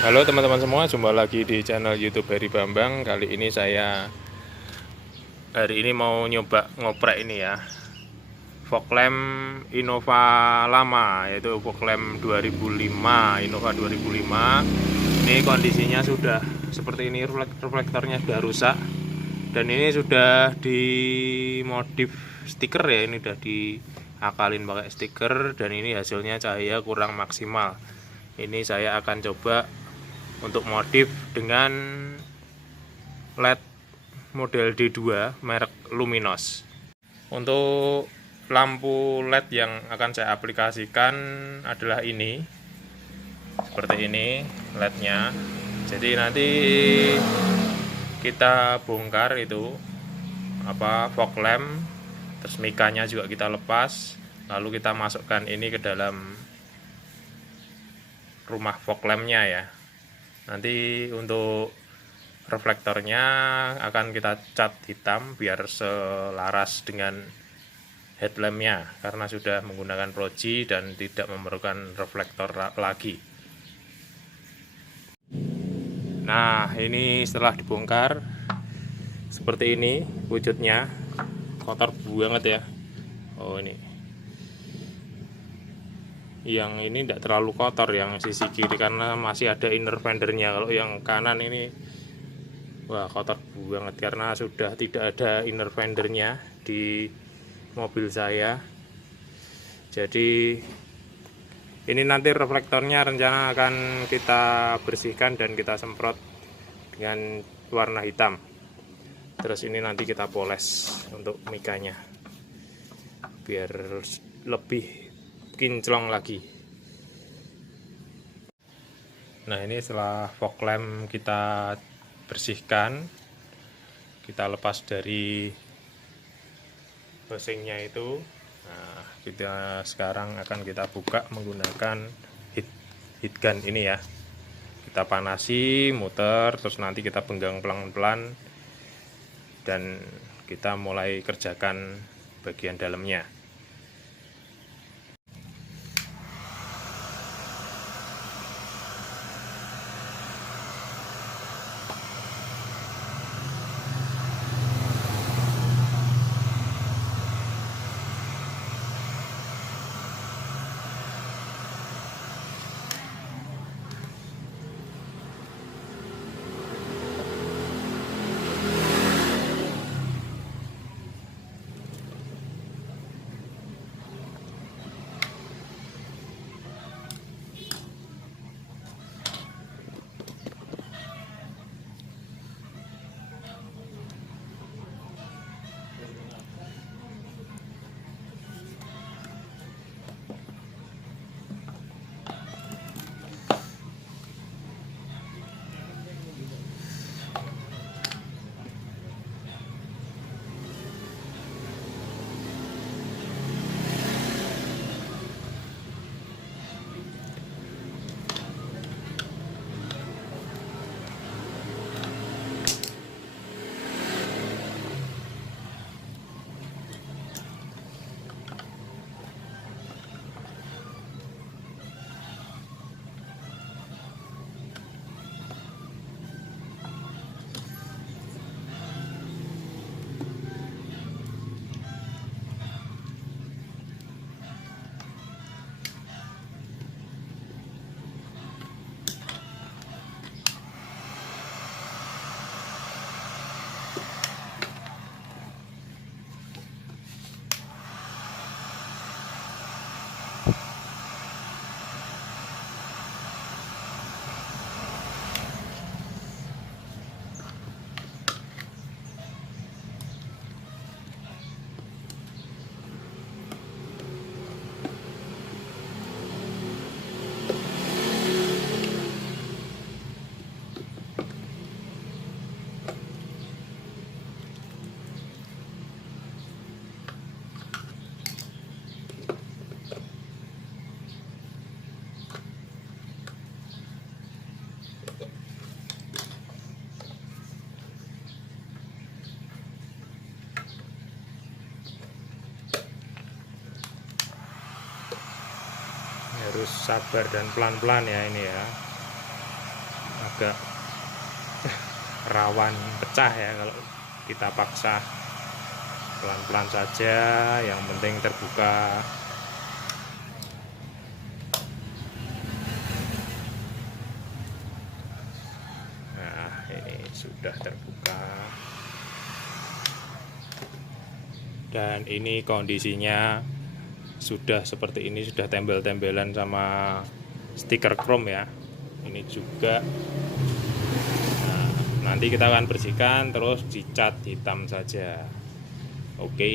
Halo teman-teman semua, jumpa lagi di channel YouTube Heri Bambang. Kali ini saya mau nyoba ngoprek ini ya, fog lamp Innova lama, yaitu fog lamp 2005, Innova 2005. Ini kondisinya sudah seperti ini, reflektornya sudah rusak, dan ini sudah dimodif stiker ya, ini sudah diakalin pakai stiker, dan ini hasilnya cahaya kurang maksimal. Ini saya akan coba untuk modif dengan LED model D2 merek Luminos. Untuk lampu LED yang akan saya aplikasikan adalah ini, seperti ini LED-nya. Jadi nanti kita bongkar itu fog lamp, terus mikanya juga kita lepas, lalu kita masukkan ini ke dalam rumah fog lamp-nya ya. Nanti untuk reflektornya akan kita cat hitam biar selaras dengan headlampnya, karena sudah menggunakan proji dan tidak memerlukan reflektor lagi. Nah, ini setelah dibongkar seperti ini wujudnya, kotor banget ya. Oh, ini yang ini tidak terlalu kotor, yang sisi kiri karena masih ada inner fendernya. Kalau yang kanan ini wah, kotor banget karena sudah tidak ada inner fendernya di mobil saya. Jadi ini nanti reflektornya rencana akan kita bersihkan dan kita semprot dengan warna hitam. Terus ini nanti kita poles untuk mikanya biar lebih kinclong lagi. Nah, ini setelah fog lamp kita bersihkan, kita lepas dari housingnya itu. Nah, kita sekarang akan kita buka menggunakan heat gun ini ya. Kita panasi, muter, terus nanti kita penggang pelan-pelan dan kita mulai kerjakan bagian dalamnya. Harus sabar dan pelan-pelan ya ini ya. agak rawan pecah ya kalau kita paksa. Pelan-pelan saja, yang penting terbuka. Nah, ini sudah terbuka. Dan ini kondisinya sudah seperti ini, sudah tembel-tembelan sama stiker chrome ya. Ini juga. Nah, nanti kita akan bersihkan terus dicat hitam saja. Oke.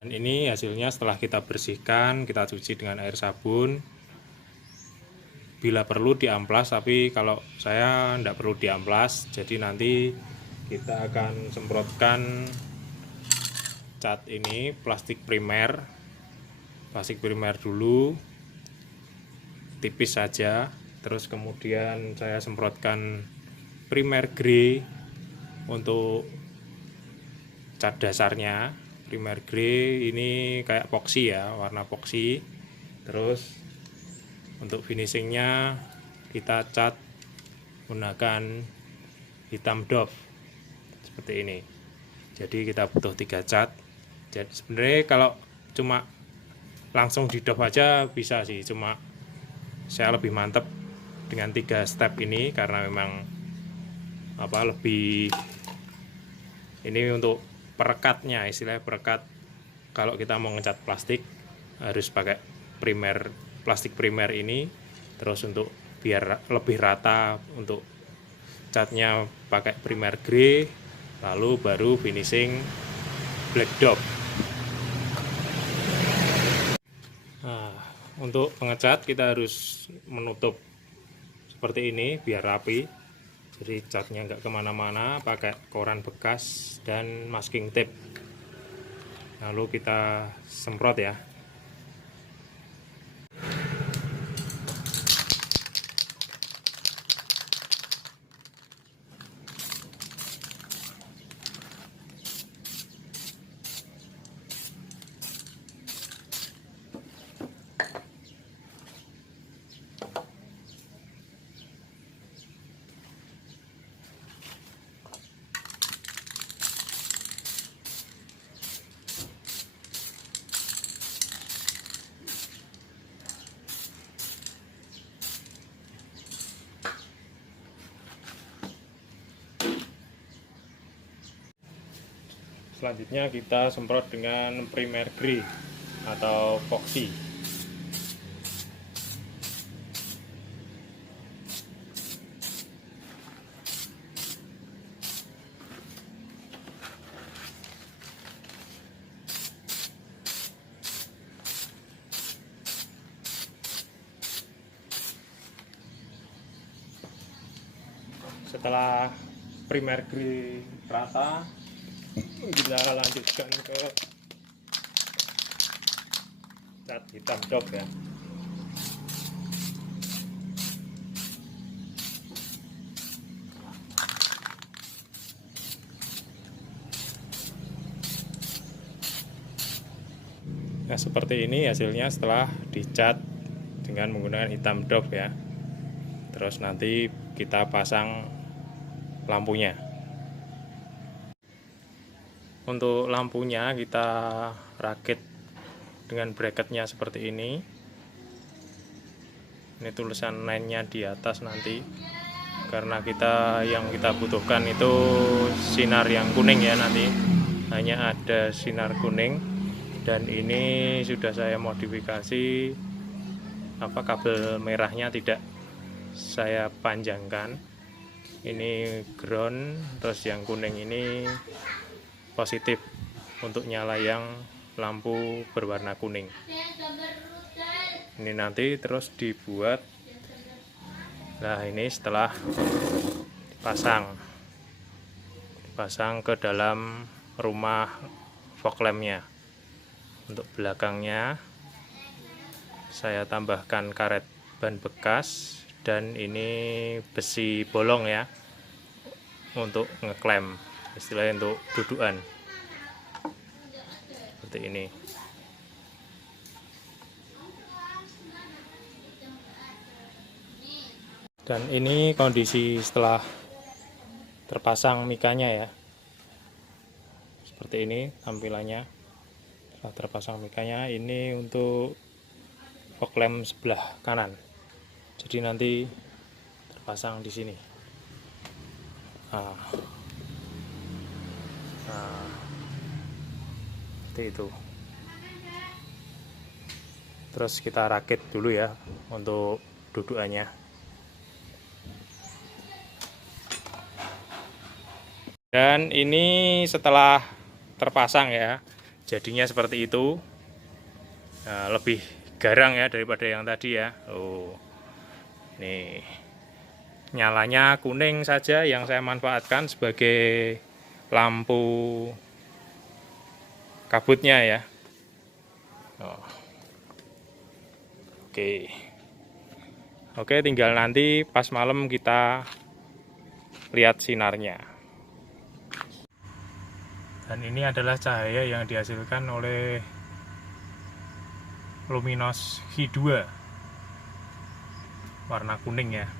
Dan ini hasilnya setelah kita bersihkan, kita cuci dengan air sabun. Bila perlu diamplas, tapi kalau saya tidak perlu diamplas, jadi nanti kita akan semprotkan cat ini plastik primer dulu, tipis saja, terus kemudian saya semprotkan primer grey untuk cat dasarnya. Primer grey ini kayak epoxy ya, warna epoxy. Terus untuk finishingnya kita cat menggunakan hitam doff seperti ini. Jadi kita butuh 3 cat. Jadi sebenarnya kalau cuma langsung di doff aja bisa sih, cuma saya lebih mantep dengan 3 step ini karena memang lebih ini untuk perekatnya, istilahnya perekat. Kalau kita mau ngecat plastik harus pakai plastik primer ini. Terus untuk biar lebih rata, untuk catnya pakai primer grey, lalu baru finishing black doff. Nah, untuk pengecat kita harus menutup seperti ini biar rapi, jadi catnya nggak kemana-mana, pakai koran bekas dan masking tape. Lalu kita semprot ya. Selanjutnya kita semprot dengan primer grey atau epoxy. Setelah primer grey rata, kita lanjutkan ke cat hitam doff ya. Nah, seperti ini hasilnya setelah dicat dengan menggunakan hitam doff ya. Terus nanti kita pasang lampunya. Untuk lampunya kita rakit dengan bracketnya seperti ini. Ini tulisan 9-nya di atas nanti, karena yang kita butuhkan itu sinar yang kuning ya, nanti hanya ada sinar kuning. Dan ini sudah saya modifikasi, kabel merahnya tidak saya panjangkan. Ini ground, terus yang kuning ini positif untuk nyala yang lampu berwarna kuning. Ini nanti terus dibuat. Nah, ini setelah dipasang ke dalam rumah fog lampnya. Untuk belakangnya saya tambahkan karet ban bekas, dan ini besi bolong ya untuk ngeklem, istilahnya untuk dudukan seperti ini. Dan ini kondisi setelah terpasang mikanya ya, seperti ini tampilannya setelah terpasang mikanya. Ini untuk fog lamp sebelah kanan, jadi nanti terpasang di sini. Nah, seperti itu. Terus kita rakit dulu ya untuk dudukannya. Dan ini setelah terpasang ya, jadinya seperti itu. Nah, lebih garang ya daripada yang tadi ya. Oh, nih nyalanya kuning saja yang saya manfaatkan sebagai lampu kabutnya ya. Oh. Oke, tinggal nanti pas malam kita lihat sinarnya. Dan ini adalah cahaya yang dihasilkan oleh Luminos Hi2 warna kuning ya.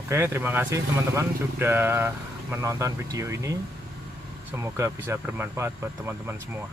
Oke, terima kasih teman-teman sudah menonton video ini. Semoga bisa bermanfaat buat teman-teman semua.